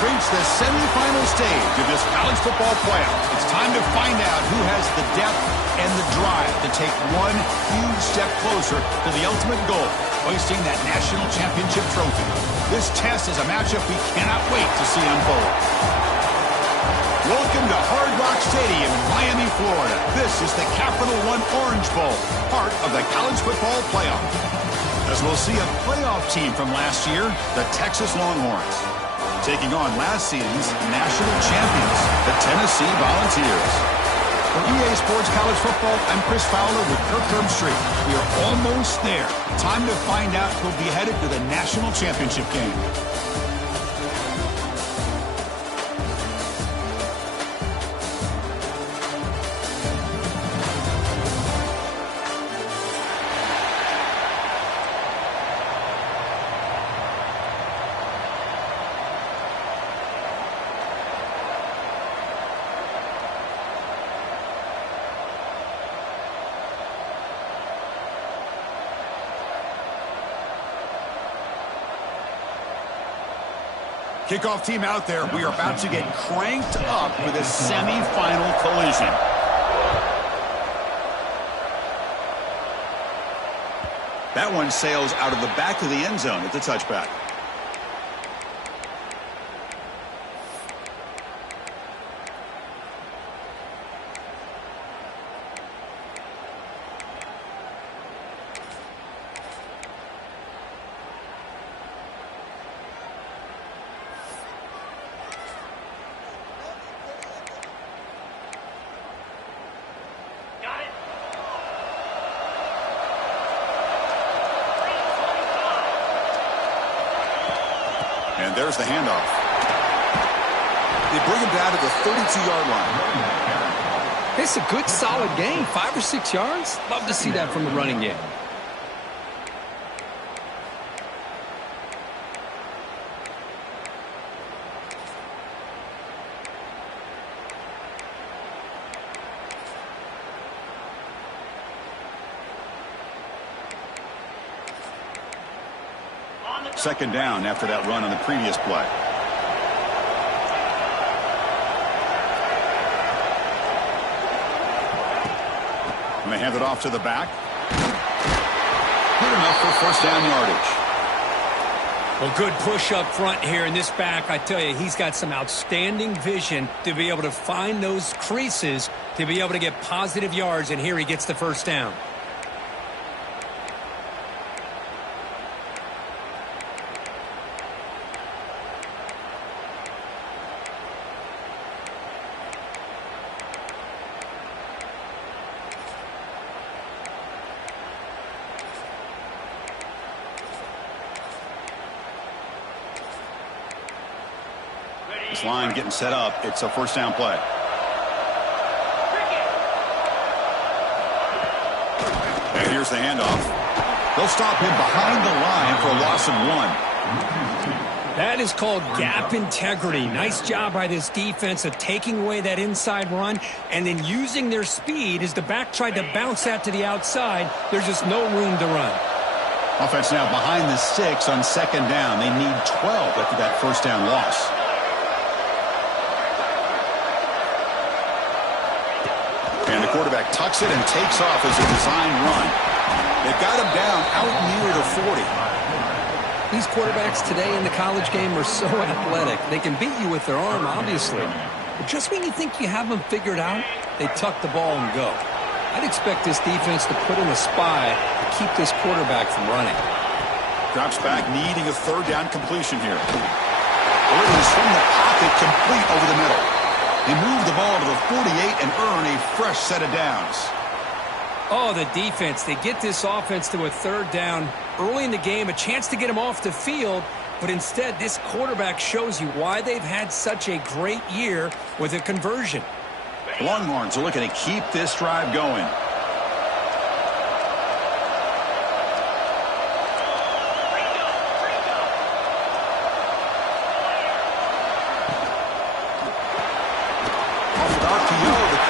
reached the semifinal stage of this college football playoff. It's time to find out who has the depth and the drive to take one huge step closer to the ultimate goal, hoisting that national championship trophy. This test is a matchup we cannot wait to see unfold. Welcome to Hard Rock Stadium in Miami, Florida. This is the Capital One Orange Bowl, part of the college football playoff. As we'll see a playoff team from last year, the Texas Longhorns, taking on last season's national champions, the Tennessee Volunteers. For EA Sports College Football, I'm Chris Fowler with Kirk Herbstreit. We are almost there. Time to find out who'll be headed to the national championship game. Kickoff team out there. We are about to get cranked up for this semifinal collision. That one sails out of the back of the end zone at the touchback. And there's the handoff. They bring him down to the 32-yard line. It's a good, solid game. 5 or 6 yards. Love to see that from the running game. Second down after that run on the previous play. And they hand it off to the back. Good enough for first down yardage. Well, good push up front here in this back. I tell you, he's got some outstanding vision to be able to find those creases, to be able to get positive yards, and here he gets the first down. This line getting set up. It's a first down play. And here's the handoff. They'll stop him behind the line for a loss of 1. That is called gap integrity. Nice job by this defense of taking away that inside run and then using their speed as the back tried to bounce that to the outside. There's just no room to run. Offense now behind the 6 on second down. They need 12 after that first down loss. And the quarterback tucks it and takes off as a design run. They've got him down out near the 40. These quarterbacks today in the college game are so athletic. They can beat you with their arm, obviously. But just when you think you have them figured out, they tuck the ball and go. I'd expect this defense to put in a spy to keep this quarterback from running. Drops back, needing a third down completion here. Delivers from the pocket, complete over the middle. They move the ball to the 48 and earn a fresh set of downs. Oh, the defense. They get this offense to a third down early in the game, a chance to get them off the field, but instead this quarterback shows you why they've had such a great year with a conversion. The Longhorns are looking to keep this drive going.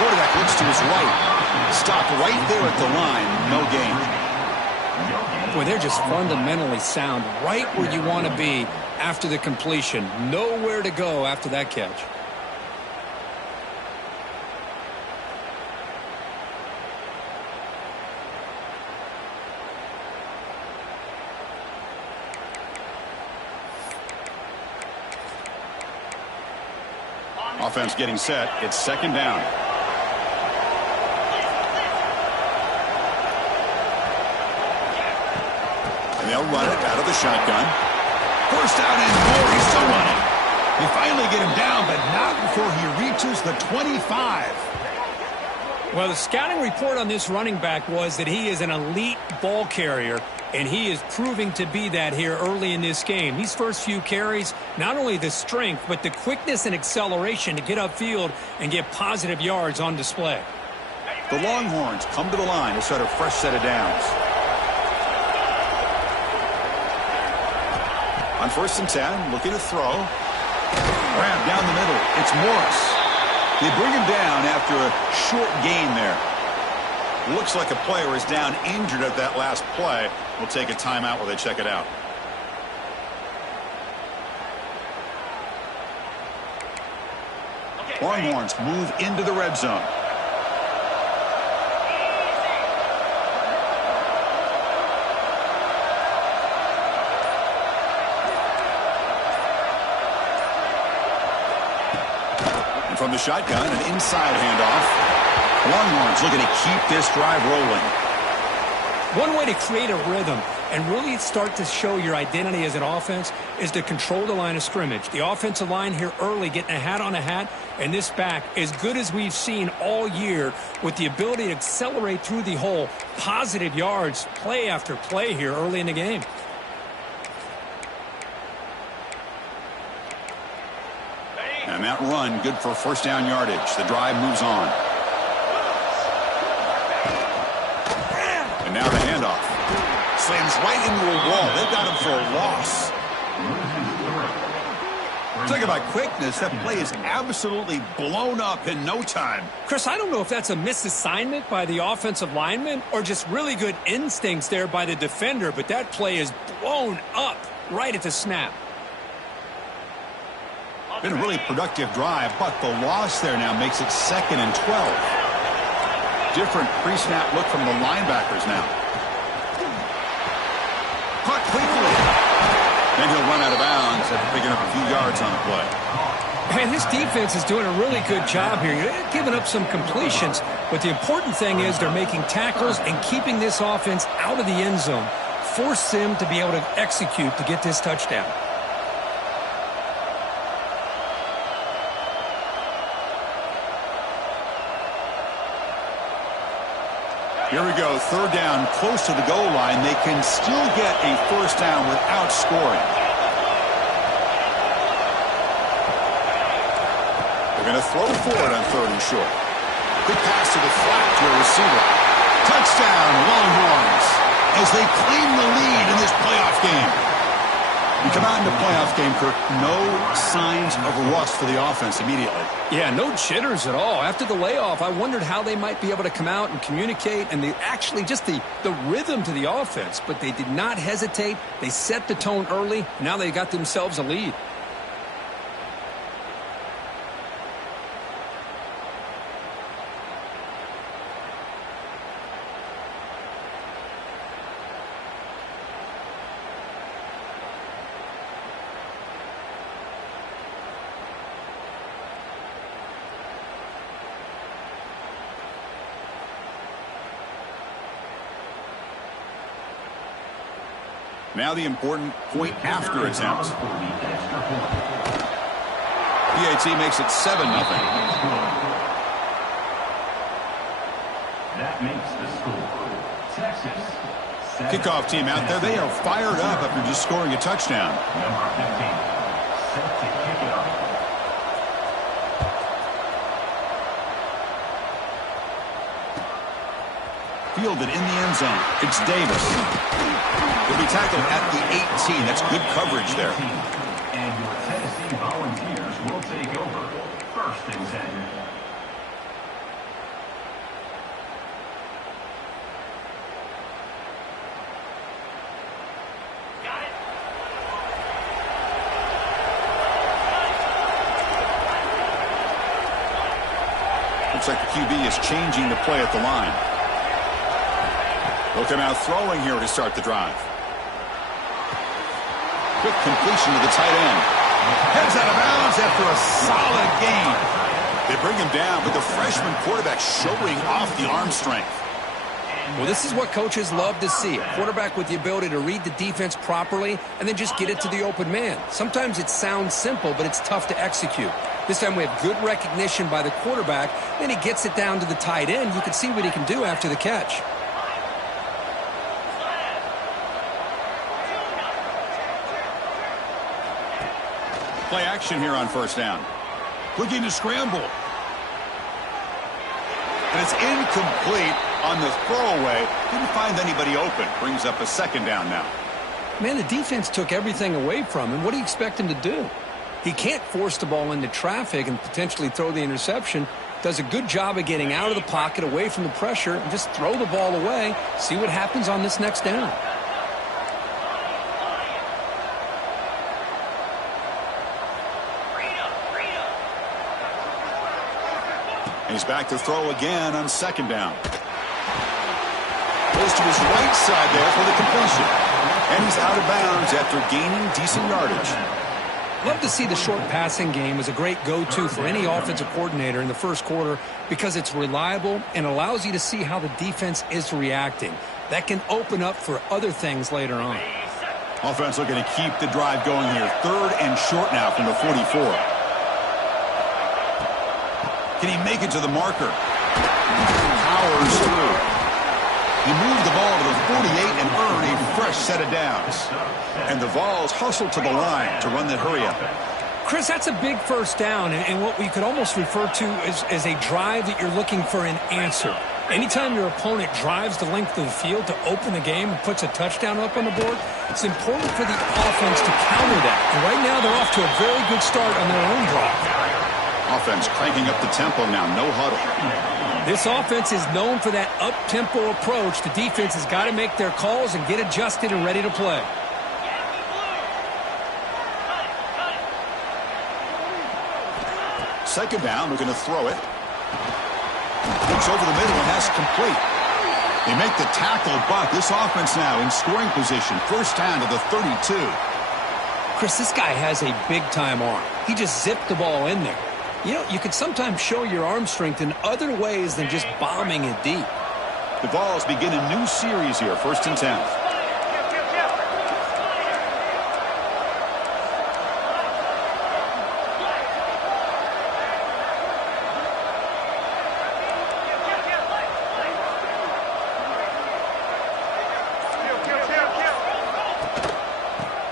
Quarterback looks to his right. Stopped right there at the line. No gain. Boy, they're just fundamentally sound, right where you want to be after the completion. Nowhere to go after that catch. Offense getting set. It's second down. And they'll run it out of the shotgun. First down and more. He's still running. They finally get him down, but not before he reaches the 25. Well, the scouting report on this running back was that he is an elite ball carrier, and he is proving to be that here early in this game. These first few carries, not only the strength, but the quickness and acceleration to get upfield and get positive yards on display. The Longhorns come to the line to start a fresh set of downs. On 1st and 10, looking to throw. Grab down the middle. It's Morris. They bring him down after a short gain there. Looks like a player is down injured at that last play. We'll take a timeout while they check it out. Longhorns move into the red zone. And from the shotgun, an inside handoff. Longhorns looking to keep this drive rolling. One way to create a rhythm and really start to show your identity as an offense is to control the line of scrimmage. The offensive line here early getting a hat on a hat, and this back as good as we've seen all year with the ability to accelerate through the hole. Positive yards, play after play here early in the game. And that run good for first down yardage. The drive moves on. And now the handoff. Slams right into a wall. They've got him for a loss. Talk about quickness. That play is absolutely blown up in no time. Chris, I don't know if that's a misassignment by the offensive lineman or just really good instincts there by the defender, but that play is blown up right at the snap. Been a really productive drive, but the loss there now makes it 2nd and 12. Different pre-snap look from the linebackers now. Caught quickly. Then he'll run out of bounds after picking up a few yards on the play. And this defense is doing a really good job here. They're giving up some completions, but the important thing is they're making tackles and keeping this offense out of the end zone. Force them to be able to execute to get this touchdown. Here we go, 3rd down, close to the goal line. They can still get a first down without scoring. They're going to throw forward on 3rd and short. Good pass to the flat to a receiver. Touchdown, Longhorns, as they claim the lead in this playoff game. You come out in the playoff game, Kirk, no signs of rust for the offense immediately. Yeah, no jitters at all. After the layoff, I wondered how they might be able to come out and communicate and actually just the rhythm to the offense. But they did not hesitate. They set the tone early. Now they got themselves a lead. Now the important point after attempt. PAT makes it 7-0. That makes the score. Texas. Kickoff team out there. They are fired up after just scoring a touchdown. Number 15. Set to kick it off. Fielded in the end zone. It's Davis. He'll be tackled at the 18. That's good coverage there. And your Tennessee Volunteers will take over. 1st and 10. Looks like the QB is changing the play at the line. They'll come out throwing here to start the drive. Quick completion to the tight end. Heads out of bounds after a solid gain. They bring him down, but the freshman quarterback showing off the arm strength. Well, this is what coaches love to see. A quarterback with the ability to read the defense properly and then just get it to the open man. Sometimes it sounds simple, but it's tough to execute. This time we have good recognition by the quarterback. Then he gets it down to the tight end. You can see what he can do after the catch. Play action here on first down. Looking to scramble. And it's incomplete on the throwaway. Didn't find anybody open. Brings up a second down now. Man, the defense took everything away from him. What do you expect him to do? He can't force the ball into traffic and potentially throw the interception. Does a good job of getting out of the pocket, away from the pressure, and just throw the ball away. See what happens on this next down. He's back to throw again on second down. Goes to his right side there for the completion. And he's out of bounds after gaining decent yardage. Love to see the short passing game as a great go-to for any offensive coordinator in the first quarter because it's reliable and allows you to see how the defense is reacting. That can open up for other things later on. Offense looking to keep the drive going here. Third and short now from the 44. Can he make it to the marker? Powers through. He moved the ball to the 48 and earned a fresh set of downs. And the Vols hustle to the line to run the hurry-up. Chris, that's a big first down, and what we could almost refer to as a drive that you're looking for an answer. Anytime your opponent drives the length of the field to open the game and puts a touchdown up on the board, it's important for the offense to counter that. And right now they're off to a very good start on their own drive. Offense cranking up the tempo now, no huddle. This offense is known for that up-tempo approach. The defense has got to make their calls and get adjusted and ready to play. Second down, looking to throw it. Looks over the middle and has complete. They make the tackle, but this offense now in scoring position. First down to the 32. Chris, this guy has a big-time arm. He just zipped the ball in there. You know, you could sometimes show your arm strength in other ways than just bombing it deep. The Vols begin a new series here, 1st and 10.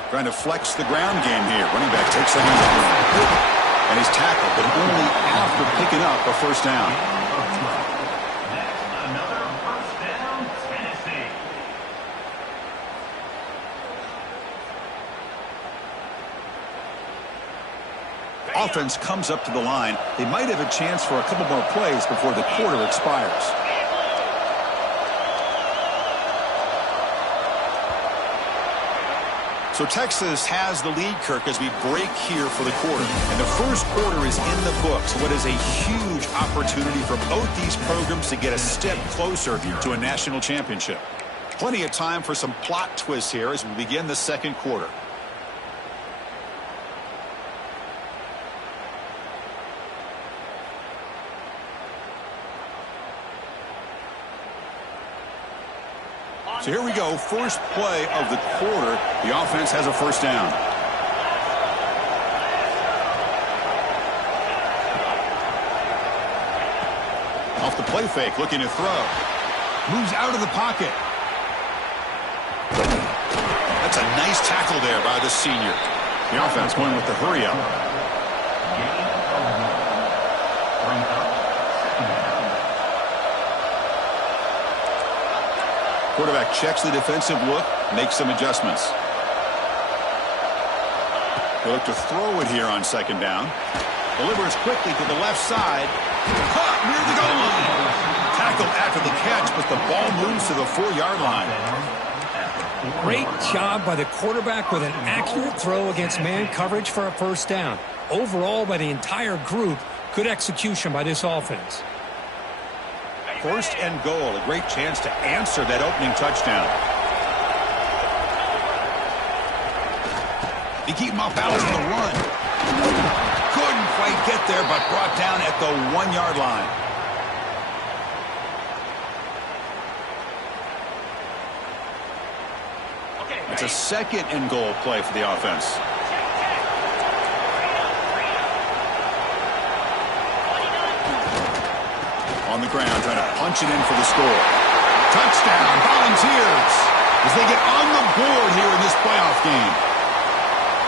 Trying to flex the ground game here. Running back takes the hand. And he's tackled, but only after picking up a first down. Another first down, Tennessee. Offense comes up to the line. They might have a chance for a couple more plays before the quarter expires. So Texas has the lead, Kirk, as we break here for the quarter. And the first quarter is in the books. What is a huge opportunity for both these programs to get a step closer to a national championship. Plenty of time for some plot twists here as we begin the second quarter. So here we go, first play of the quarter. The offense has a first down. Off the play fake, looking to throw. Moves out of the pocket. That's a nice tackle there by the senior. The offense going with the hurry up. Quarterback checks the defensive look, makes some adjustments. They look to throw it here on second down. Delivers quickly to the left side. Caught near the goal line. Tackled after the catch, but the ball moves to the 4-yard line. Great job by the quarterback with an accurate throw against man coverage for a first down. Overall, by the entire group, good execution by this offense. First and goal, a great chance to answer that opening touchdown. You keep him off balance on the run. Couldn't quite get there, but brought down at the 1-yard line. It's a second and goal play for the offense. On the ground, trying to punch it in for the score. Touchdown, Volunteers, as they get on the board here in this playoff game.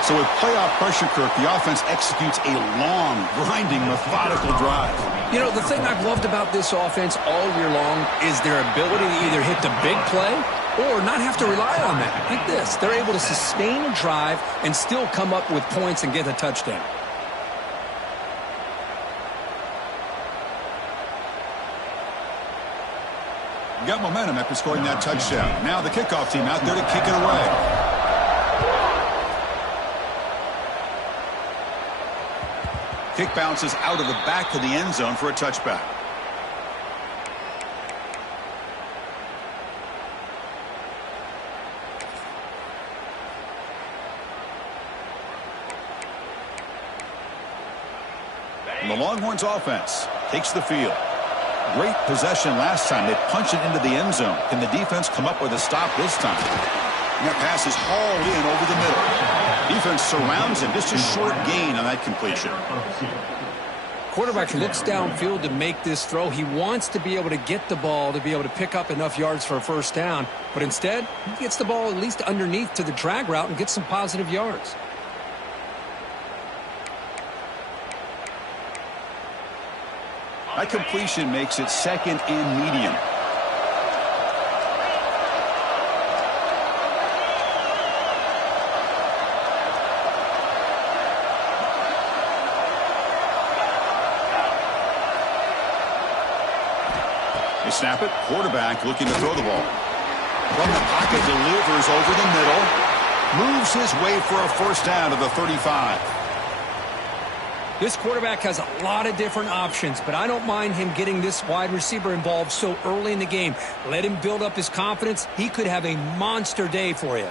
So with playoff pressure, Kirk, the offense executes a long, grinding, methodical drive. You know, the thing I've loved about this offense all year long is their ability to either hit the big play or not have to rely on that. Like this, they're able to sustain a drive and still come up with points and get a touchdown. Got momentum after scoring that touchdown. Now the kickoff team out there to kick it away. Kick bounces out of the back of the end zone for a touchback. And the Longhorns offense takes the field. Great possession last time. They punched it into the end zone. Can the defense come up with a stop this time? And that pass is hauled in over the middle. Defense surrounds him. Just a short gain on that completion. Quarterback looks downfield to make this throw. He wants to be able to get the ball to be able to pick up enough yards for a first down. But instead, he gets the ball at least underneath to the drag route and gets some positive yards. That completion makes it second and medium. They snap it. Quarterback looking to throw the ball. From the pocket, delivers over the middle. Moves his way for a first down to the 35. This quarterback has a lot of different options, but I don't mind him getting this wide receiver involved so early in the game. Let him build up his confidence. He could have a monster day for you.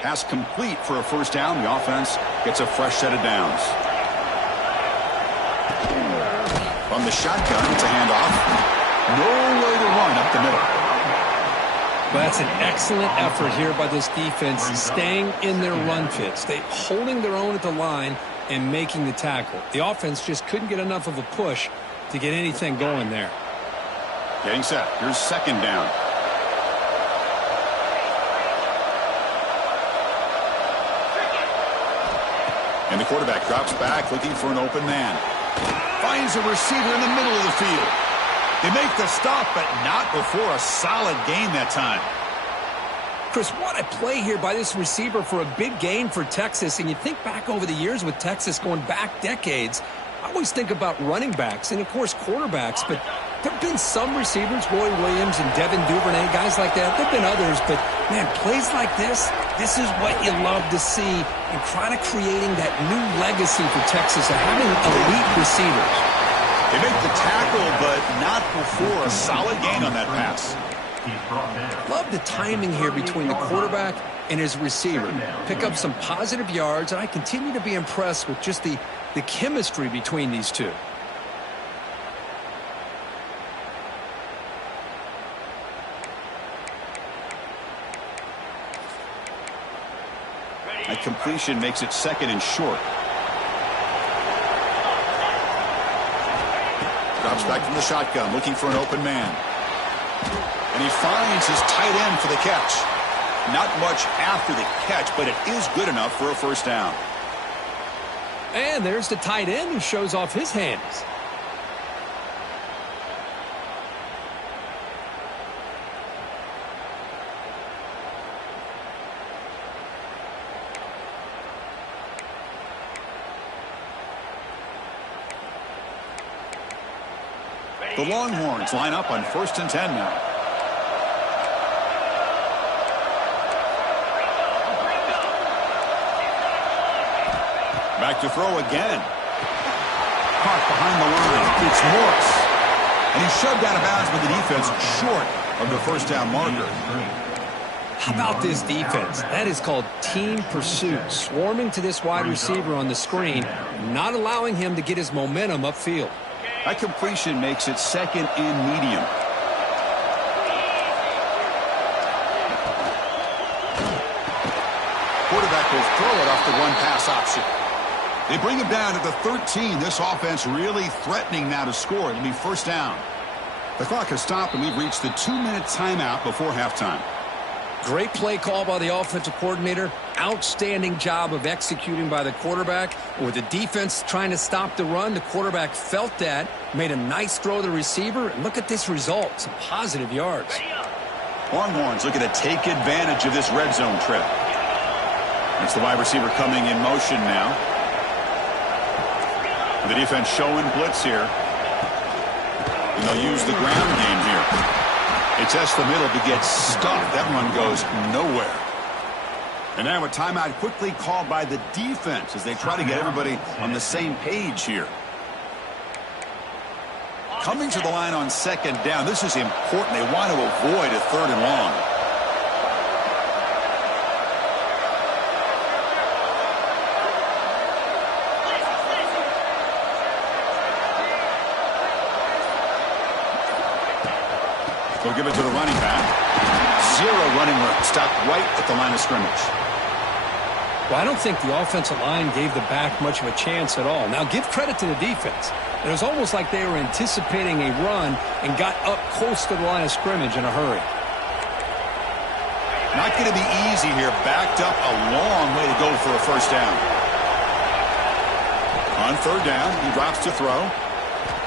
Pass complete for a first down. The offense gets a fresh set of downs. From the shotgun, it's a handoff. No way to run up the middle. Well, that's an excellent effort here by this defense, staying in their run fits. They holding their own at the line and making the tackle. The offense just couldn't get enough of a push to get anything going there. Getting set. Here's second down. And the quarterback drops back looking for an open man. Finds a receiver in the middle of the field. They make the stop, but not before a solid gain that time. Chris, what a play here by this receiver for a big gain for Texas. And you think back over the years with Texas going back decades, I always think about running backs and, of course, quarterbacks. But there have been some receivers, Roy Williams and Devin Duvernay, guys like that. There have been others, but, man, plays like this is what you love to see and kind of creating that new legacy for Texas of having elite receivers. They make the tackle, but not before a solid gain on that pass. Love the timing here between the quarterback and his receiver. Pick up some positive yards, and I continue to be impressed with just the chemistry between these two. That completion makes it second and short. Drops back from the shotgun, looking for an open man. And he finds his tight end for the catch. Not much after the catch, but it is good enough for a first down. And there's the tight end who shows off his hands. The Longhorns line up on 1st and 10 now. Back to throw again. Caught behind the line. It's Morris. And he's shoved out of bounds with the defense short of the first down marker. How about this defense? That is called team pursuit. Swarming to this wide receiver on the screen, not allowing him to get his momentum upfield. That completion makes it second and medium. Quarterback will throw it off the one-pass option. They bring him down at the 13. This offense really threatening now to score. It'll be first down. The clock has stopped, and we've reached the 2-minute timeout before halftime. Great play call by the offensive coordinator. Outstanding job of executing by the quarterback. With the defense trying to stop the run, the quarterback felt that, made a nice throw to the receiver, and look at this result. Some positive yards. Longhorns looking to take advantage of this red zone trip. That's the wide receiver coming in motion now. The defense showing blitz here. And they'll use the ground game here. They test the middle to get stuffed. That one goes nowhere. And now a timeout quickly called by the defense as they try to get everybody on the same page here. Coming to the line on second down. This is important. They want to avoid a third and long. They'll give it to the running back. Zero running room. Stopped right at the line of scrimmage. Well, I don't think the offensive line gave the back much of a chance at all. Now, give credit to the defense. It was almost like they were anticipating a run and got up close to the line of scrimmage in a hurry. Not going to be easy here. Backed up a long way to go for a first down. On third down, he drops to throw.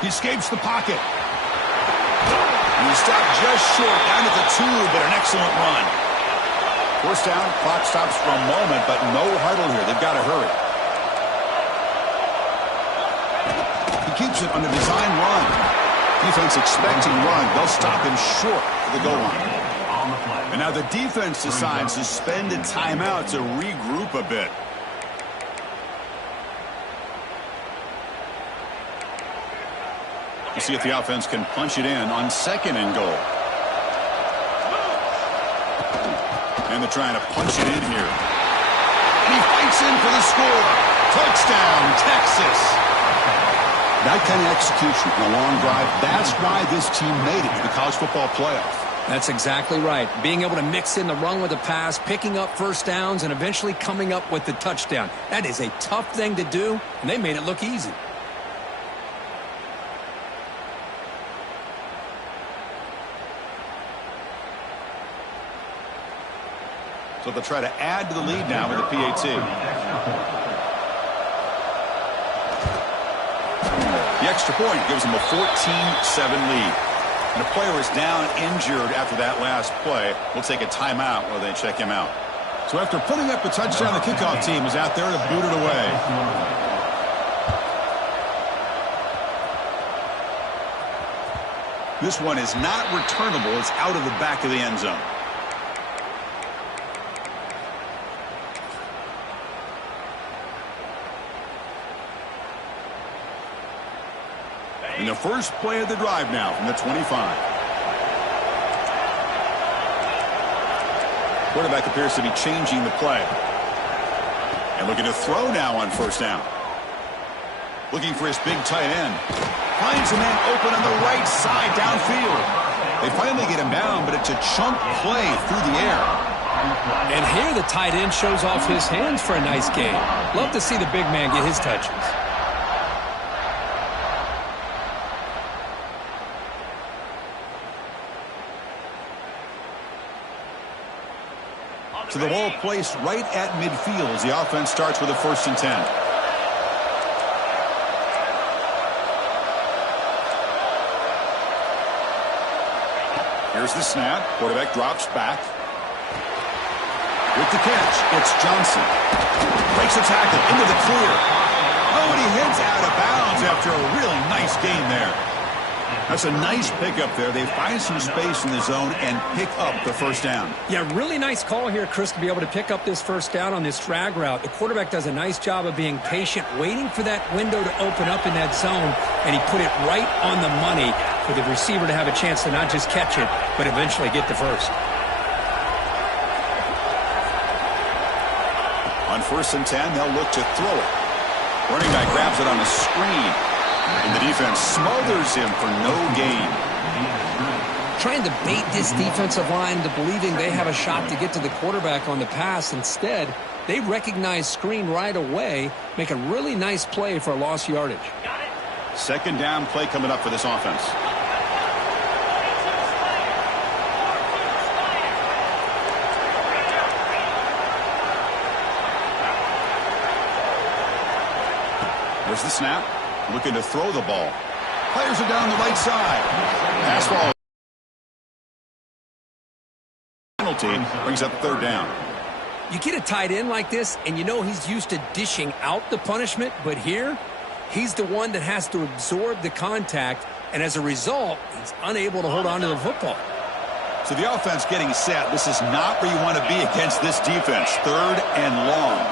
He escapes the pocket. And he stopped just short, down at the 2, but an excellent run. First down, clock stops for a moment, but no huddle here. They've got to hurry. He keeps it on the design run. Defense expecting run. They'll stop him short of the goal line. And now the defense decides to spend a timeout to regroup a bit. We'll see if the offense can punch it in on second and goal. And they're trying to punch it in here. And he fights in for the score. Touchdown, Texas. That kind of execution in a long drive, that's why this team made it to the college football playoff. That's exactly right. Being able to mix in the run with the pass, picking up first downs, and eventually coming up with the touchdown. That is a tough thing to do, and they made it look easy. So they'll try to add to the lead now with the PAT. The extra point gives them a 14-7 lead. And a player is down injured after that last play. We'll take a timeout while they check him out. So after putting up a touchdown, the kickoff team is out there to boot it away. This one is not returnable. It's out of the back of the end zone. In the first play of the drive now from the 25. Quarterback appears to be changing the play. And looking to throw now on first down. Looking for his big tight end. Finds a man open on the right side downfield. They finally get him down, but it's a chunk play through the air. And here the tight end shows off his hands for a nice game. Love to see the big man get his touches. So the ball placed right at midfield as the offense starts with a 1st and 10. Here's the snap. Quarterback drops back. With the catch, it's Johnson. Breaks a tackle into the clear. Oh, and he heads out of bounds after a really nice game there. That's a nice pickup there. They find some space in the zone and pick up the first down. Yeah, really nice call here, Chris, to be able to pick up this first down on this drag route. The quarterback does a nice job of being patient, waiting for that window to open up in that zone, and he put it right on the money for the receiver to have a chance to not just catch it, but eventually get the first. On 1st and 10, they'll look to throw it. Running back grabs it on the screen. And the defense smothers him for no gain. Trying to bait this defensive line into believing they have a shot to get to the quarterback on the pass. Instead, they recognize screen right away, make a really nice play for a lost yardage. Second down play coming up for this offense. There's the snap. Looking to throw the ball. Players are down the right side. Pass ball. Penalty brings up 3rd down. You get a tight end like this, and you know he's used to dishing out the punishment, but here, he's the one that has to absorb the contact, and as a result, he's unable to hold on to the football. So the offense getting set. This is not where you want to be against this defense. 3rd and long.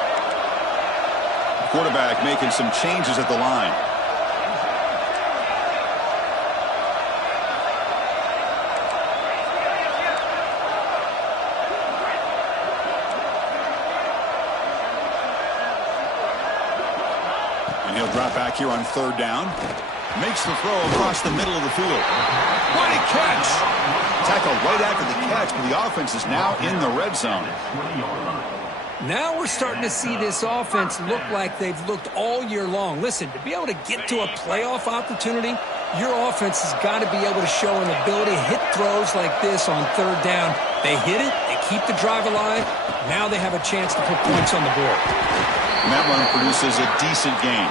Quarterback making some changes at the line. And he'll drop back here on 3rd down. Makes the throw across the middle of the field. What a catch! Tackle right after the catch, but the offense is now in the red zone. Now we're starting to see this offense look like they've looked all year long. Listen, to be able to get to a playoff opportunity, your offense has got to be able to show an ability to hit throws like this on 3rd down. They hit it, they keep the drive alive. Now they have a chance to put points on the board. And that one produces a decent gain.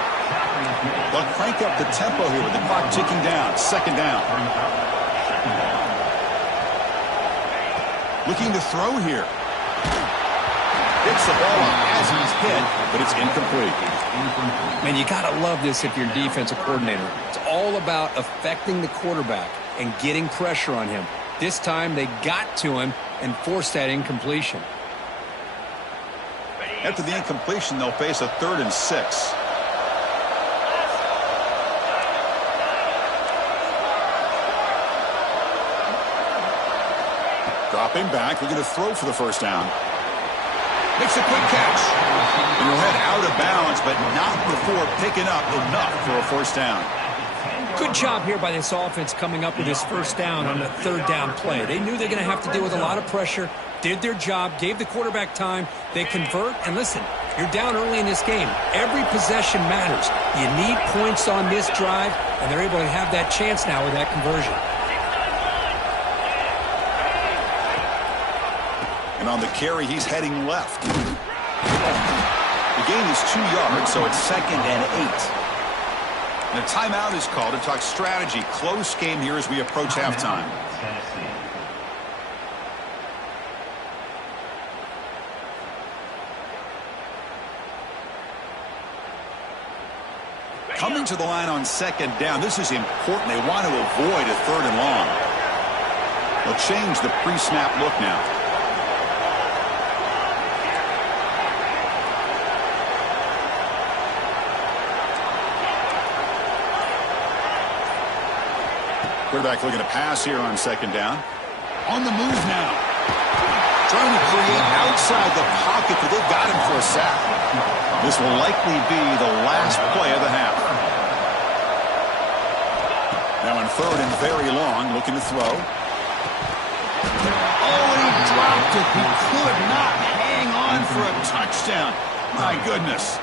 They'll crank up the tempo here with the clock ticking down. 2nd down. Looking to throw here. Hits the ball as he's hit, but it's incomplete. Man, you got to love this if you're a defensive coordinator. It's all about affecting the quarterback and getting pressure on him. This time they got to him and forced that incompletion. After the incompletion, they'll face a 3rd and 6. Dropping back, looking to throw for the first down. Makes a quick catch. And he'll head out of bounds, but not before picking up enough for a first down. Good job here by this offense coming up with this first down on the 3rd down play. They knew they're going to have to deal with a lot of pressure, did their job, gave the quarterback time. They convert, and listen, you're down early in this game. Every possession matters. You need points on this drive, and they're able to have that chance now with that conversion. And on the carry, he's heading left. The gain is 2 yards, so it's 2nd and 8. And a timeout is called to talk strategy. Close game here as we approach halftime. Coming to the line on 2nd down. This is important. They want to avoid a 3rd and long. They'll change the pre-snap look now. Quarterback looking to pass here on 2nd down. On the move now. Trying to create outside the pocket, but they've got him for a sack. This will likely be the last play of the half. Now on 3rd and very long, looking to throw. Oh, and he dropped it. He could not hang on for a touchdown. My goodness.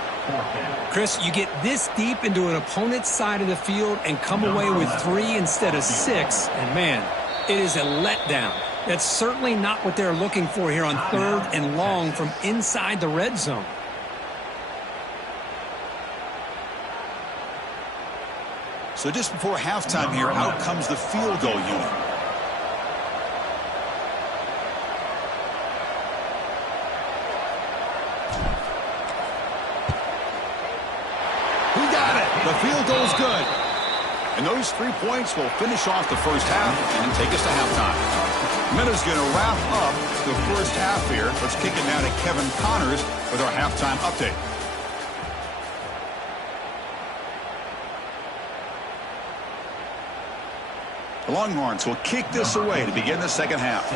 Chris, you get this deep into an opponent's side of the field and come away with 3 instead of 6, and man, it is a letdown. That's certainly not what they're looking for here on 3rd and long from inside the red zone. So just before halftime here, out comes the field goal unit. The field goal's good. And those 3 points will finish off the first half and take us to halftime. Minna's going to wrap up the first half here. Let's kick it now to Kevin Connors with our halftime update. The Longhorns will kick this away to begin the second half.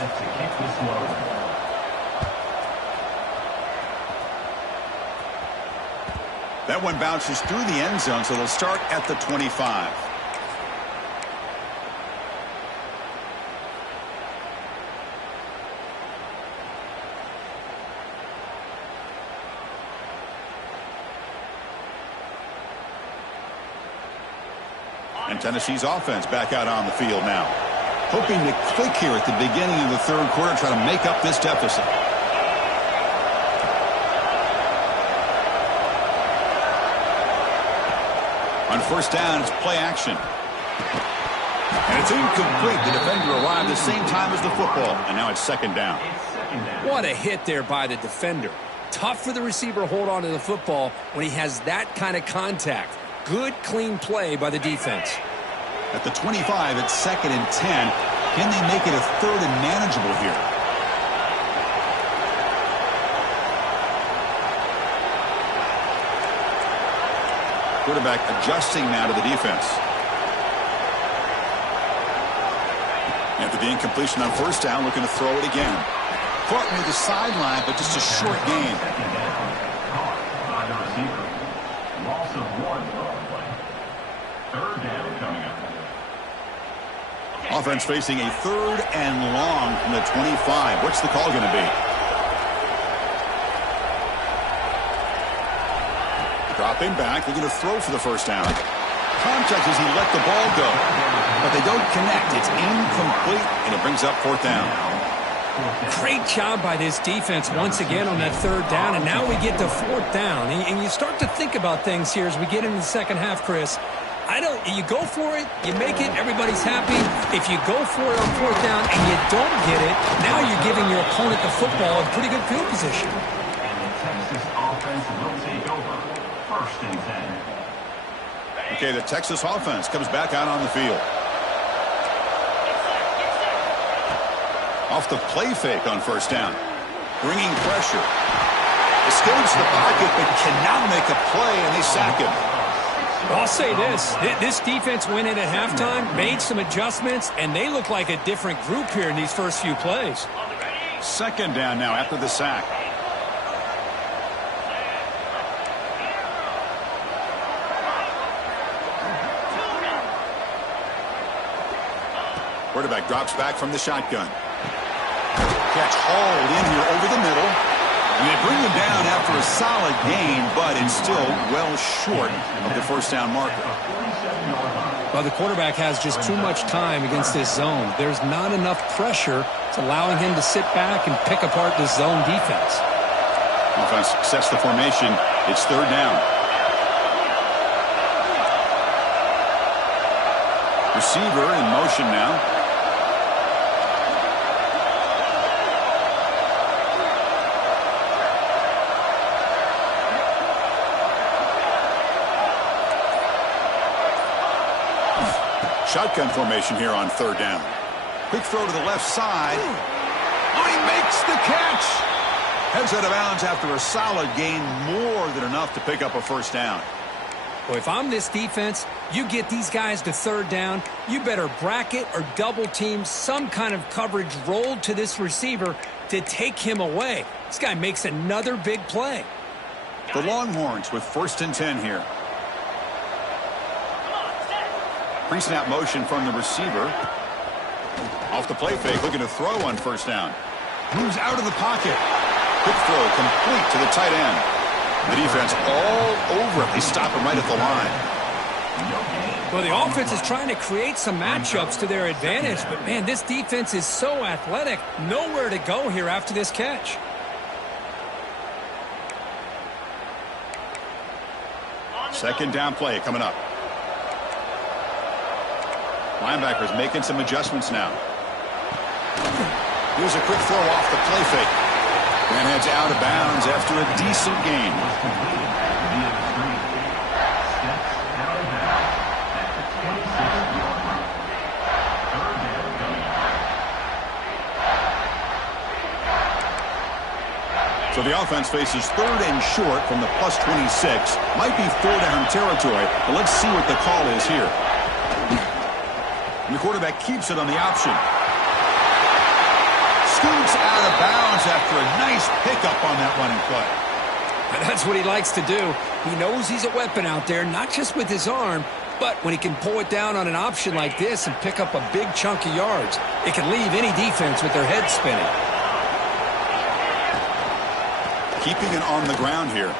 That one bounces through the end zone, so they'll start at the 25. And Tennessee's offense back out on the field now. Hoping to click here at the beginning of the third quarter, try to make up this deficit. On first down, it's play action. And it's incomplete. The defender arrived the same time as the football. And now it's second down. What a hit there by the defender. Tough for the receiver to hold on to the football when he has that kind of contact. Good, clean play by the defense. At the 25, it's 2nd and 10. Can they make it a 3rd and manageable here? Quarterback adjusting now to the defense. After the incompletion on first down, looking to throw it again. Caught near the sideline, but just a short gain. Loss of 1 play. 3rd down coming up. Offense facing a 3rd and long from the 25. What's the call going to be? Dropping back, looking to throw for the first down. Contact as he let the ball go. But they don't connect. It's incomplete, and it brings up 4th down. Great job by this defense once again on that 3rd down, and now we get to 4th down. And you start to think about things here as we get into the second half, Chris. You go for it, you make it, everybody's happy. If you go for it on 4th down and you don't get it, now you're giving your opponent the football in pretty good field position. And the Texas offense will take over. 1st and 10. Okay, the Texas offense comes back out on the field. Off the play fake on first down. Bringing pressure. Escapes the pocket, but cannot make a play, and they sack him. I'll say this defense went in at halftime, made some adjustments, and they look like a different group here in these first few plays. 2nd down now after the sack. Quarterback drops back from the shotgun. Catch hauled in here over the middle. And they bring him down after a solid gain, but it's still well short of the first down marker. Well, the quarterback has just too much time against this zone. There's not enough pressure. It's allowing him to sit back and pick apart this zone defense. Offense sets the formation. It's 3rd down. Receiver in motion now. Shotgun formation here on 3rd down. Quick throw to the left side. Oh, he makes the catch. Heads out of bounds after a solid gain, more than enough to pick up a first down. Well, if I'm this defense, you get these guys to 3rd down, you better bracket or double team some kind of coverage rolled to this receiver to take him away. This guy makes another big play. The Longhorns with 1st and 10 here. Pre-snap motion from the receiver. Off the play fake, looking to throw on first down. Moves out of the pocket. Quick throw complete to the tight end. The defense all over it. They stop him right at the line. Well, the offense is trying to create some matchups to their advantage, but man, this defense is so athletic. Nowhere to go here after this catch. Second down play coming up. Linebackers making some adjustments now. Here's a quick throw off the play fake. And heads out of bounds after a decent gain. So the offense faces 3rd and short from the +26. Might be 4-down territory, but let's see what the call is here. And the quarterback keeps it on the option. Scoots out of bounds after a nice pickup on that running play. And that's what he likes to do. He knows he's a weapon out there, not just with his arm, but when he can pull it down on an option like this and pick up a big chunk of yards, it can leave any defense with their head spinning. Keeping it on the ground here.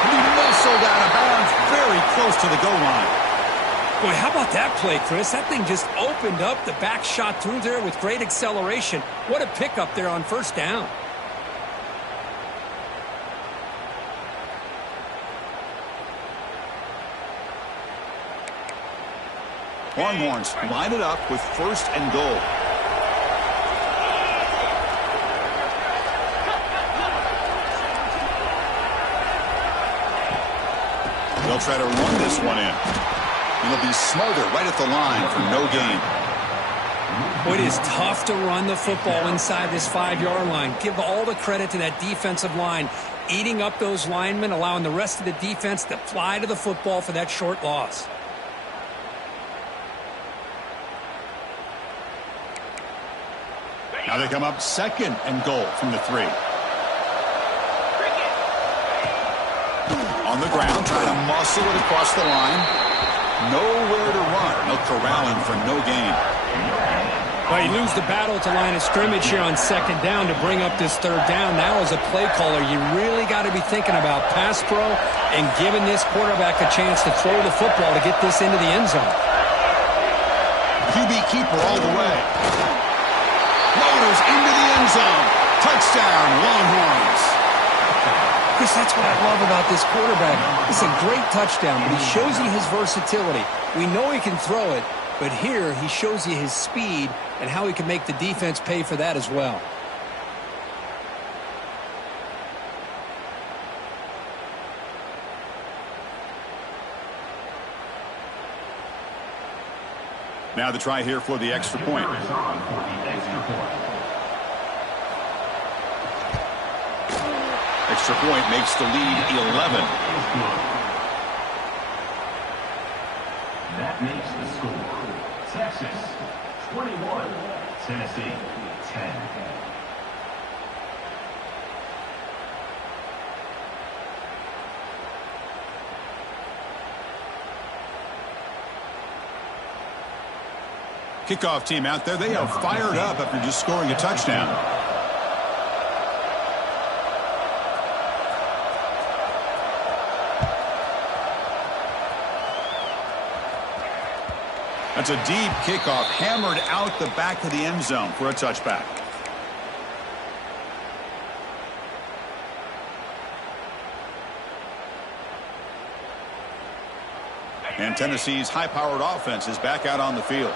He muscled out of bounds very close to the goal line. Boy, how about that play, Chris? That thing just opened up. The back shot through there with great acceleration. What a pickup there on 1st down. Longhorns line it up with 1st and goal. They'll try to run this one in. And they'll be smarter right at the line for no gain. It is tough to run the football inside this 5-yard line. Give all the credit to that defensive line, eating up those linemen, allowing the rest of the defense to fly to the football for that short loss. Now they come up 2nd and goal from the 3. On the ground, trying to muscle it across the line. Nowhere to run. They'll corral him for no gain. Well, you lose the battle at the line of scrimmage here on 2nd down to bring up this 3rd down. Now as a play caller, you really got to be thinking about pass pro and giving this quarterback a chance to throw the football to get this into the end zone. QB keeper all the way. Loaders into the end zone. Touchdown, Longhorns. Chris, that's what I love about this quarterback. It's a great touchdown, but he shows you his versatility. We know he can throw it, but here he shows you his speed and how he can make the defense pay for that as well. Now the try here for the extra point. Extra point makes the lead 11. That makes the score. Texas 21, Tennessee 10. Kickoff team out there, they are fired up after just scoring a touchdown. That's a deep kickoff, hammered out the back of the end zone for a touchback. And Tennessee's high-powered offense is back out on the field.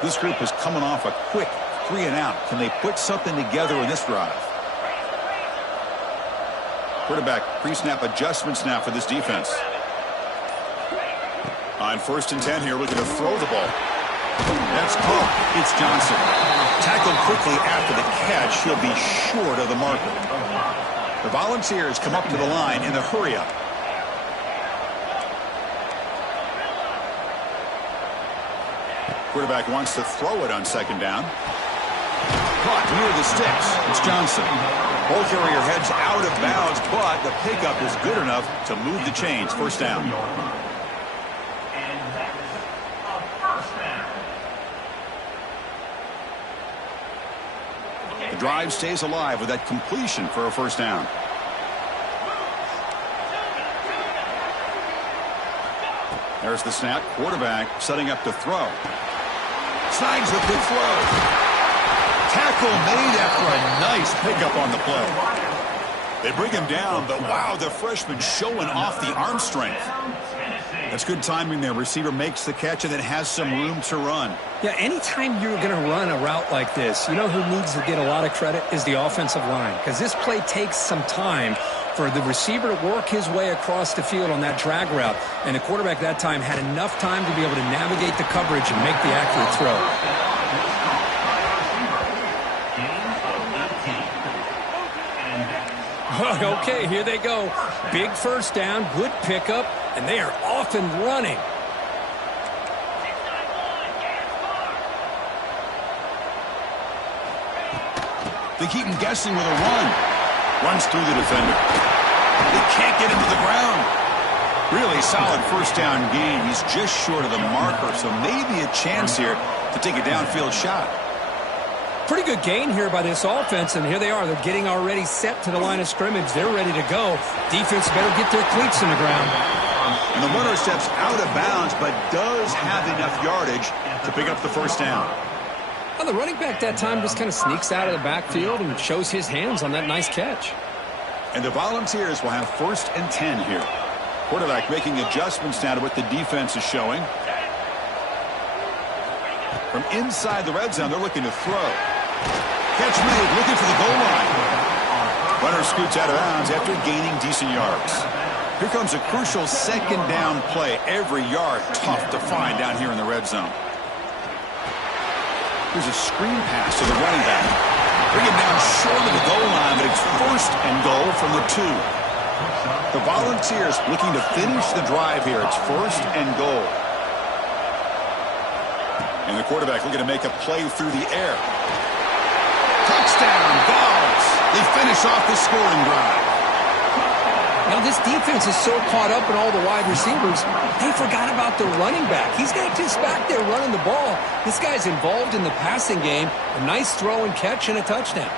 This group is coming off a quick 3-and-out. Can they put something together in this drive? Quarterback pre-snap adjustments now for this defense. On 1st and 10 here, looking to throw the ball. That's caught. It's Johnson. Tackled quickly after the catch. He'll be short of the marker. The Volunteers come up to the line in the hurry-up. Quarterback wants to throw it on 2nd down. Caught near the sticks. It's Johnson. Ball carrier heads out of bounds, but the pickup is good enough to move the chains. 1st down. The drive stays alive with that completion for a 1st down. There's the snap. Quarterback setting up to throw. Snags the good throw. Tackle made after a nice pickup on the play. They bring him down, but wow, the freshman showing off the arm strength. That's good timing there. Receiver makes the catch and then has some room to run. Yeah, anytime you're going to run a route like this, you know who needs to get a lot of credit is the offensive line, because this play takes some time for the receiver to work his way across the field on that drag route, and the quarterback that time had enough time to be able to navigate the coverage and make the accurate throw. Okay, here they go. Big first down, good pickup, and they are off and running. They keep him guessing with a run. Runs through the defender. They can't get him to the ground. Really solid first down game. He's just short of the marker, so maybe a chance here to take a downfield shot. Pretty good gain here by this offense, and here they are. They're getting already set to the line of scrimmage. They're ready to go. Defense better get their cleats in the ground. And the runner steps out of bounds, but does have enough yardage to pick up the first down. Well, the running back that time just kind of sneaks out of the backfield and shows his hands on that nice catch. And the Volunteers will have 1st and 10 here. Quarterback making adjustments now to what the defense is showing. From inside the red zone, they're looking to throw. Catch made, looking for the goal line. Runner scoots out of bounds after gaining decent yards. Here comes a crucial second down play. Every yard tough to find down here in the red zone. Here's a screen pass to the running back. Bring it down short of the goal line, but it's 1st and goal from the 2. The Volunteers looking to finish the drive here. It's 1st and goal. And the quarterback looking to make a play through the air. Touchdown, Vols. They finish off the scoring drive. Now, this defense is so caught up in all the wide receivers, they forgot about the running back. He's got just back there running the ball. This guy's involved in the passing game. A nice throw and catch and a touchdown.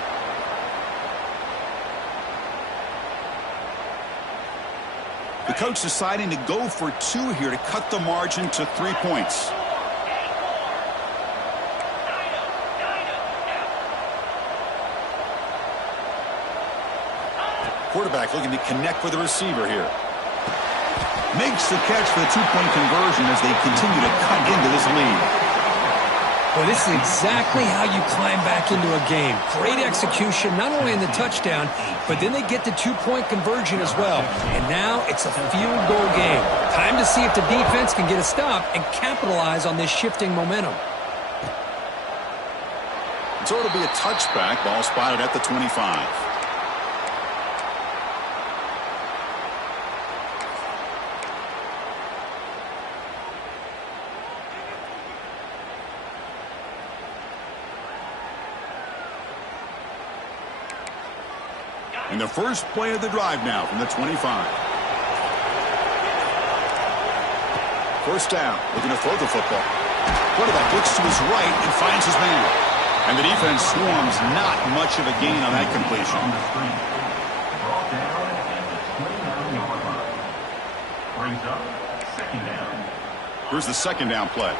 The coach deciding to go for 2 here to cut the margin to 3 points. Quarterback looking to connect with the receiver here. Makes the catch for the 2-point conversion as they continue to cut into this lead. Well, this is exactly how you climb back into a game. Great execution, not only in the touchdown, but then they get the 2-point conversion as well. And now it's a field goal game. Time to see if the defense can get a stop and capitalize on this shifting momentum. So it'll be a touchback. Ball spotted at the 25. And the first play of the drive now from the 25. First down, looking to throw the football. Quarterback looks to his right and finds his man. And the defense swarms, not much of a gain on that completion. Brings up 2nd down. Here's the 2nd down play.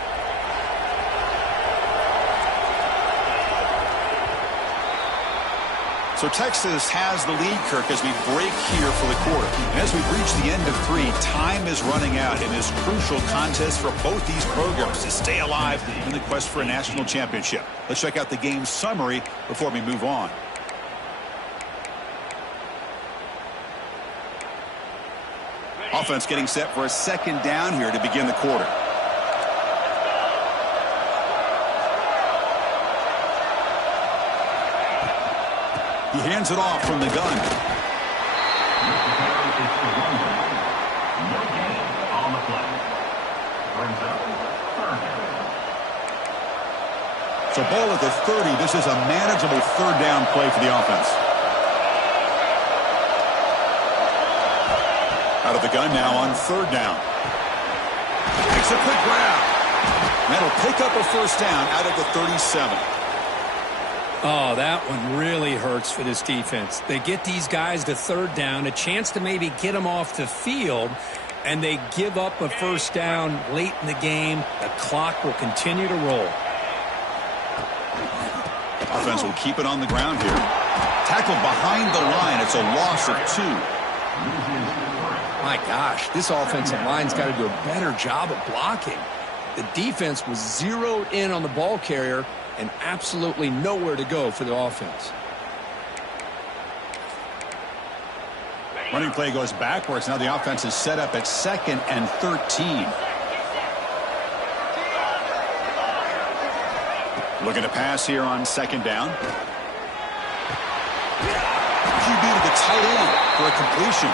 So Texas has the lead, Kirk, as we break here for the quarter. And as we reach the end of 3, time is running out in this crucial contest for both these programs to stay alive in the quest for a national championship. Let's check out the game summary before we move on. Offense getting set for a 2nd down here to begin the quarter. He hands it off from the gun. No gain on the play. Brings up 3rd down. So ball at the 30. This is a manageable 3rd down play for the offense. Out of the gun now on 3rd down. Makes a quick grab. That'll pick up a first down out of the 37. Oh, that one really hurts for this defense. They get these guys to 3rd down, a chance to maybe get them off the field, and they give up a first down late in the game. The clock will continue to roll. Offense will keep it on the ground here. Tackled behind the line. It's a loss of 2. My gosh, this offensive line's got to do a better job of blocking. The defense was zeroed in on the ball carrier and absolutely nowhere to go for the offense. Running play goes backwards. Now the offense is set up at 2nd and 13. Looking to pass here on 2nd down. QB to the tight end for a completion.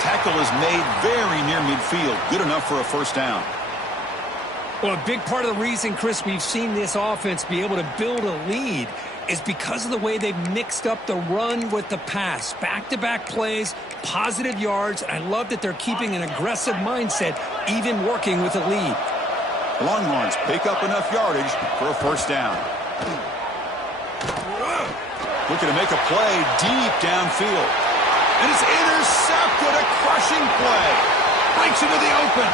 Tackle is made very near midfield. Good enough for a first down. Well, a big part of the reason, Chris, we've seen this offense be able to build a lead is because of the way they've mixed up the run with the pass. Back-to-back plays, positive yards. I love that they're keeping an aggressive mindset, even working with a lead. The Longhorns pick up enough yardage for a first down. Looking to make a play deep downfield. And it's intercepted, a crushing play. Breaks into the open.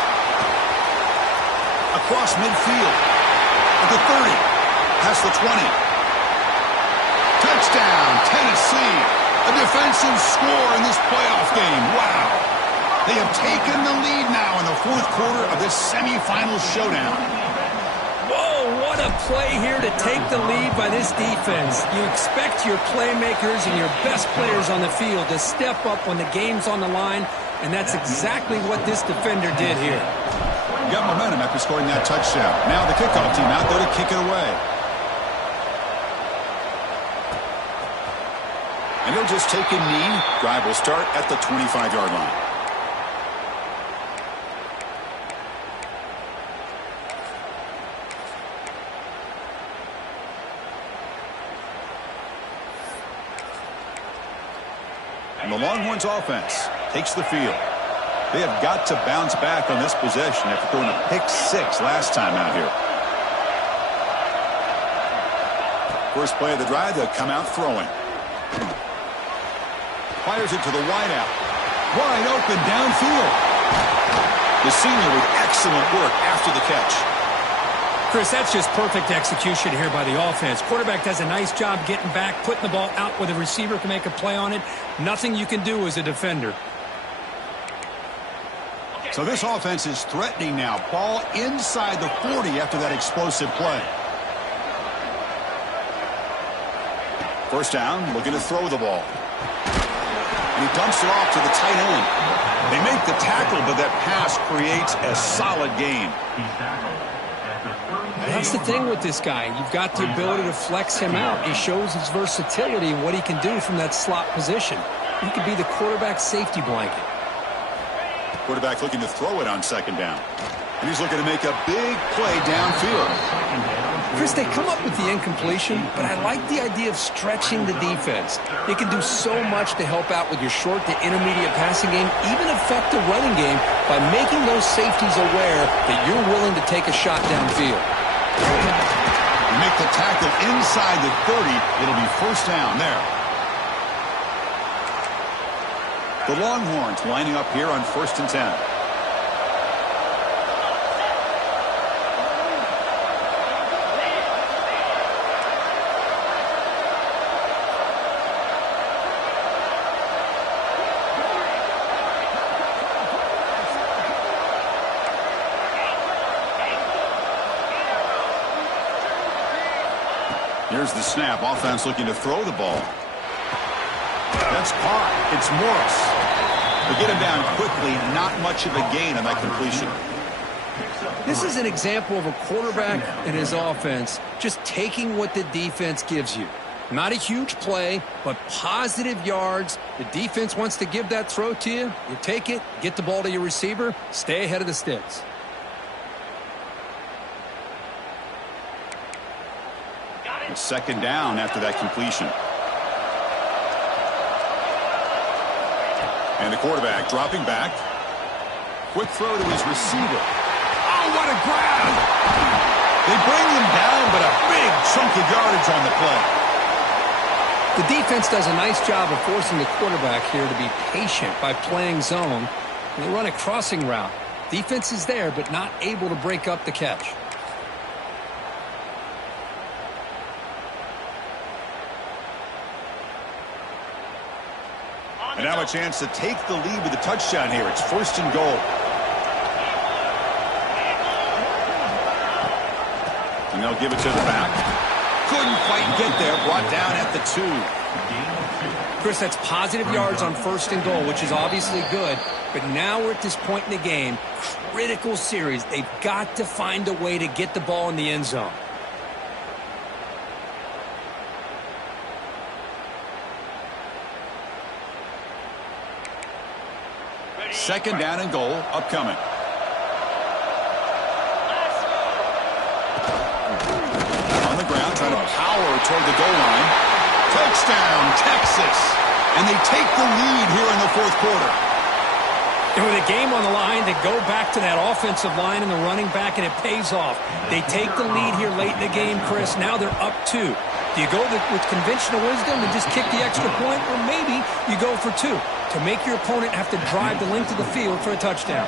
Across midfield. At the 30. Past the 20. Touchdown, Tennessee. A defensive score in this playoff game. Wow. They have taken the lead now in the fourth quarter of this semifinal showdown. Whoa, what a play here to take the lead by this defense. You expect your playmakers and your best players on the field to step up when the game's on the line, and that's exactly what this defender did here. Got momentum after scoring that touchdown. Now the kickoff team out there to kick it away. And he'll just take a knee. Drive will start at the 25-yard line. And the Longhorns offense takes the field. They have got to bounce back on this possession after throwing a pick six last time out here. First play of the drive, they'll come out throwing. Fires it to the wideout. Wide open downfield. The senior with excellent work after the catch. Chris, that's just perfect execution here by the offense. Quarterback does a nice job getting back, putting the ball out where the receiver can make a play on it. Nothing you can do as a defender. So this offense is threatening now. Ball inside the 40 after that explosive play. First down, looking to throw the ball. And he dumps it off to the tight end. They make the tackle, but that pass creates a solid gain. That's the thing with this guy. You've got the ability to flex him out. He shows his versatility and what he can do from that slot position. He could be the quarterback safety blanket. Quarterback looking to throw it on second down. And he's looking to make a big play downfield. Chris, they come up with the incompletion, but I like the idea of stretching the defense. They can do so much to help out with your short to intermediate passing game, even affect the running game by making those safeties aware that you're willing to take a shot downfield. You make the tackle inside the 30, it'll be first down there. The Longhorns lining up here on 1st and 10. Here's the snap. Offense looking to throw the ball. That's caught. It's Morris. They get him down quickly. Not much of a gain on that completion. This is an example of a quarterback and his offense just taking what the defense gives you. Not a huge play, but positive yards. The defense wants to give that throw to you. You take it, get the ball to your receiver, stay ahead of the sticks. Second down after that completion. And the quarterback dropping back. Quick throw to his receiver. Oh, what a grab! They bring him down, but a big chunk of yardage on the play. The defense does a nice job of forcing the quarterback here to be patient by playing zone. They run a crossing route. Defense is there, but not able to break up the catch. And now a chance to take the lead with a touchdown here. It's 1st and goal. And they'll give it to the back. Couldn't quite get there. Brought down at the 2. Chris, that's positive yards on 1st and goal, which is obviously good. But now we're at this point in the game. Critical series. They've got to find a way to get the ball in the end zone. Second down and goal upcoming. On the ground, trying to power toward the goal line. Touchdown, Texas. And they take the lead here in the fourth quarter. And with a game on the line, they go back to that offensive line and the running back, and it pays off. They take the lead here late in the game, Chris. Now they're up 2. Do you go with conventional wisdom and just kick the extra point, or maybe you go for 2 to make your opponent have to drive the length of the field for a touchdown?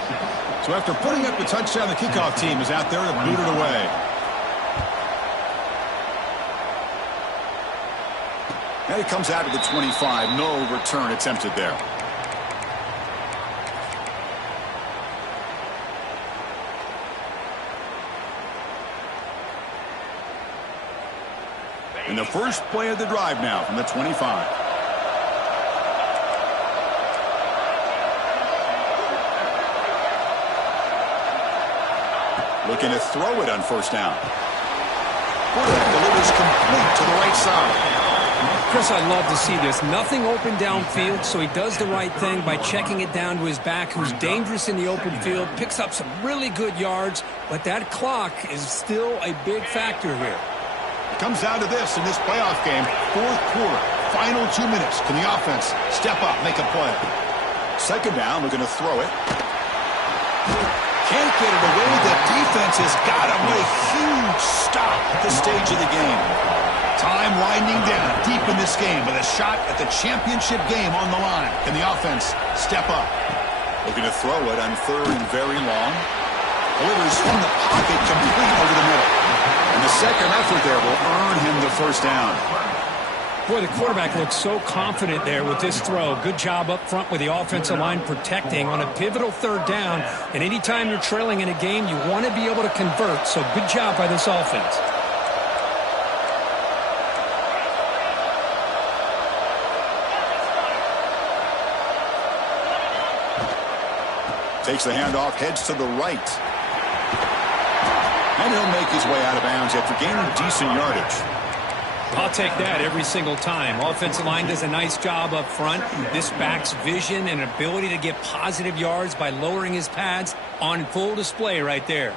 So after putting up the touchdown, the kickoff team is out there to boot it away. And it comes out to the 25. No return attempted there. And the first play of the drive now from the 25. Looking to throw it on first down. Quarterback delivers complete to the right side. Chris, I love to see this. Nothing open downfield, so he does the right thing by checking it down to his back, who's dangerous in the open field, picks up some really good yards, but that clock is still a big factor here. It comes down to this in this playoff game. Fourth quarter, final 2 minutes. Can the offense step up, make a play? Second down, looking to throw it. Can't get it away. The defense has got him. What a huge stop at this stage of the game. Time winding down deep in this game with a shot at the championship game on the line. Can the offense step up? Looking to throw it on third and very long. Delivers from the pocket complete over the middle. And the second effort there will earn him the first down. Boy, the quarterback looks so confident there with this throw. Good job up front with the offensive line protecting on a pivotal third down. And anytime you're trailing in a game, you want to be able to convert. So good job by this offense. Takes the handoff, heads to the right. And he'll make his way out of bounds after gaining decent yardage. I'll take that every single time. Offensive line does a nice job up front. This back's vision and ability to get positive yards by lowering his pads on full display right there.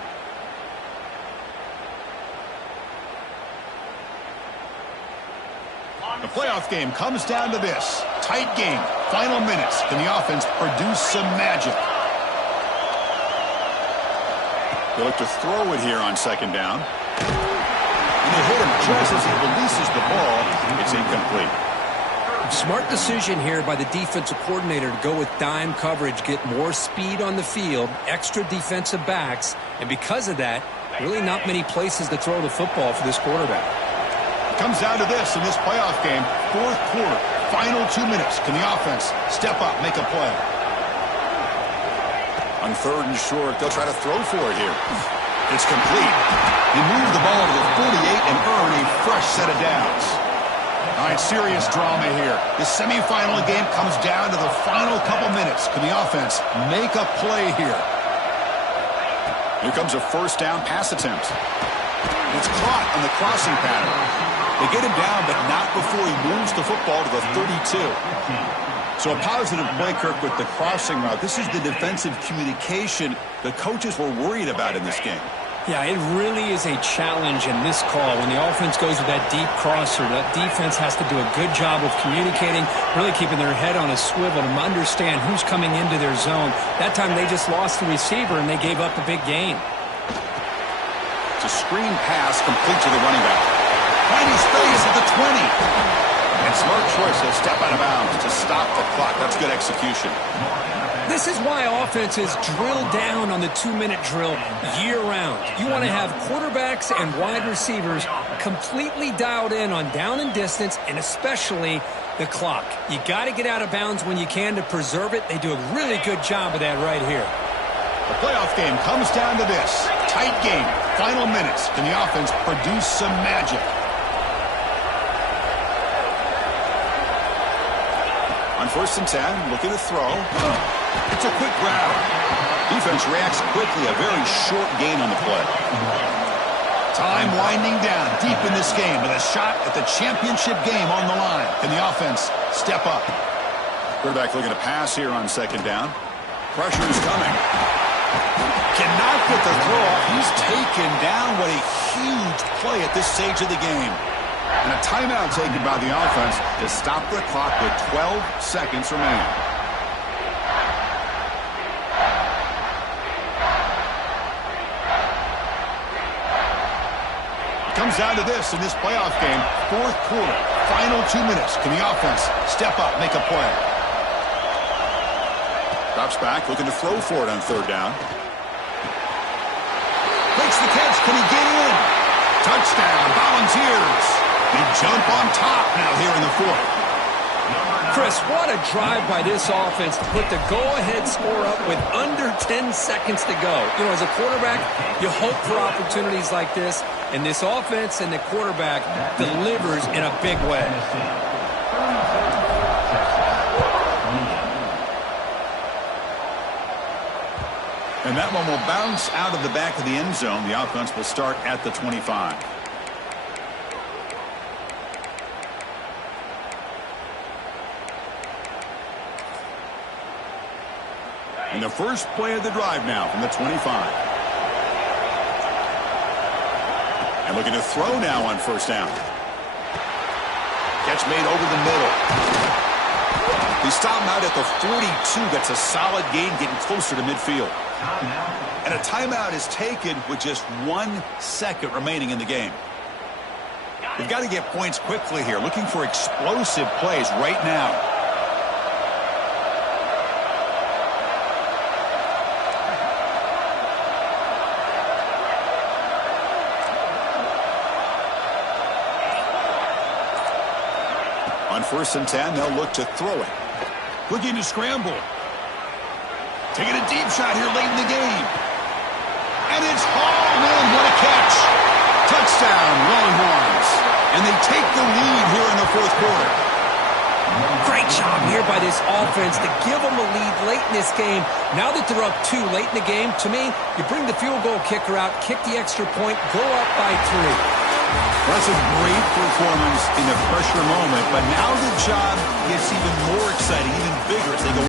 The playoff game comes down to this. Tight game. Final minutes. Can the offense produce some magic? They look to throw it here on second down. And they hit him just as he releases the ball. It's incomplete. Smart decision here by the defensive coordinator to go with dime coverage, get more speed on the field, extra defensive backs, and because of that, really not many places to throw the football for this quarterback. It comes down to this in this playoff game. Fourth quarter, final 2 minutes. Can the offense step up, make a play? On third and short, they'll try to throw for it here. It's complete. He moved the ball to the 48 and earned a fresh set of downs. All right, serious drama here. The semifinal game comes down to the final couple minutes. Can the offense make a play here? Here comes a first down pass attempt. It's caught on the crossing pattern. They get him down, but not before he moves the football to the 32. So a positive play, Kirk, with the crossing route. This is the defensive communication the coaches were worried about in this game. Yeah, it really is a challenge in this call. When the offense goes with that deep crosser, that defense has to do a good job of communicating, really keeping their head on a swivel to understand who's coming into their zone. That time they just lost the receiver and they gave up a big gain. It's a screen pass complete to the running back. Finds space at the 20. And smart choice to step out of bounds to stop the clock. That's good execution. This is why offenses drill down on the 2-minute drill year-round. You want to have quarterbacks and wide receivers completely dialed in on down and distance, and especially the clock. You got to get out of bounds when you can to preserve it. They do a really good job of that right here. The playoff game comes down to this. Tight game. Final minutes. Can the offense produce some magic? On first and 10, looking to throw. It's a quick grab. Defense reacts quickly. A very short gain on the play. Time winding down deep in this game with a shot at the championship game on the line. Can the offense step up? Quarterback looking to pass here on second down. Pressure is coming. Cannot get the throw off. He's taken down. What a huge play at this stage of the game. And a timeout taken by the offense to stop the clock with 12 seconds remaining. It comes down to this in this playoff game. Fourth quarter, final 2 minutes. Can the offense step up, make a play? Drops back, looking to throw for it on third down. Makes the catch. Can he get in? Touchdown, Volunteers. They jump on top now here in the fourth. Chris, what a drive by this offense to put the go-ahead score up with under 10 seconds to go. You know, as a quarterback, you hope for opportunities like this, and this offense and the quarterback delivers in a big way. And that one will bounce out of the back of the end zone. The offense will start at the 25. And the first play of the drive now from the 25. And looking to throw now on first down. Catch made over the middle. He stopped him out at the 42. That's a solid gain, getting closer to midfield. And a timeout is taken with just 1 second remaining in the game. We've got to get points quickly here. Looking for explosive plays right now. On 1st and 10, they'll look to throw it. Looking to scramble. Taking a deep shot here late in the game. And it's hauled in. What a catch. Touchdown, Longhorns. And they take the lead here in the fourth quarter. Great job here by this offense to give them a lead late in this game. Now that they're up 2 late in the game, to me, you bring the field goal kicker out, kick the extra point, go up by 3. Well, that's a great performance in the pressure moment, but now the job gets even more exciting, even bigger as they go